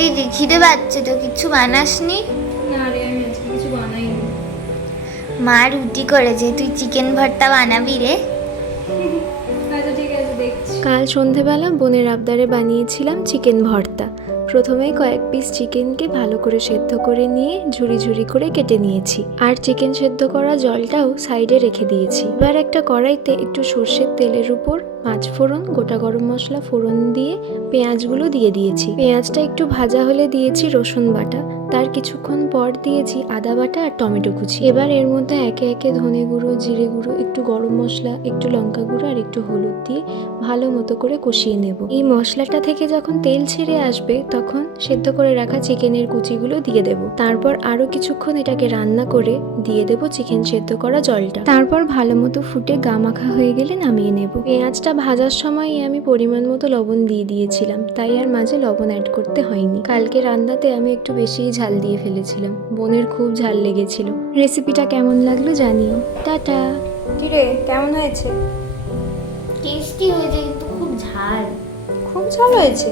দিদি খিদে পাচ্ছে তো, কিছু বানাসনি? না রে, আমি আজকে কিছু বানাইনি। মা রুটি করেছে, তুই চিকেন ভর্তা বানাবি রে? আচ্ছা ঠিক আছে, দেখছি। কাল সন্ধেবেলা বোনের আবদারে বানিয়েছিলাম চিকেন ভর্তা। প্রথমেই কয়েক পিস চিকেনকে ভালো করে সেদ্ধ করে নিয়ে ঝুরি ঝুরি করে কেটে নিয়েছি, আর চিকেন সেদ্ধ করা জলটাও সাইডে রেখে দিয়েছি। এবার একটা কড়াইতে একটু সর্ষের তেলের উপর পাঁচ ফোড়ন, গোটা গরম মশলা ফোড়ন দিয়ে পেঁয়াজগুলো দিয়ে দিয়েছি। পেঁয়াজটা একটু ভাজা হলে দিয়েছি রসুন বাটা, তার কিছুক্ষণ পর দিয়েছি আদা বাটা আর টমেটো কুচি। এবার এর মধ্যে একে একে ধনে গুঁড়ো, জিরে গুঁড়ো, একটু গরম মশলা, একটু লঙ্কা গুঁড়ো আর একটু হলুদ দিয়ে ভালো মতো করে কষিয়ে নেব। এই মশলাটা থেকে যখন তেল ছেড়ে আসবে তখন সেদ্ধ করে রাখা চিকেনের কুচিগুলো দিয়ে দেব। তারপর আরো কিছুক্ষণ এটাকে রান্না করে দিয়ে দেব চিকেন সেদ্ধ করা জলটা। তারপর ভালো মতো ফুটে গা মাখা হয়ে গেলে নামিয়ে নেব। পেঁয়াজটা ভাজার সময়ই আমি পরিমাণ মতো লবণ দিয়ে দিয়েছিলাম, তাই আর মাঝে লবণ অ্যাড করতে হয়নি। কালকে রান্নাতে আমি একটু বেশিই ঝাল দিয়ে ফেলেছিলাম, বোনের খুব ঝাল লেগেছিল। রেসিপিটা কেমন লাগলো জানিও। টাটা। কিরে, কেমন হয়েছে? টেস্টি হয়েছে কিন্তু খুব ঝাল। খুব ঝাল হয়েছে?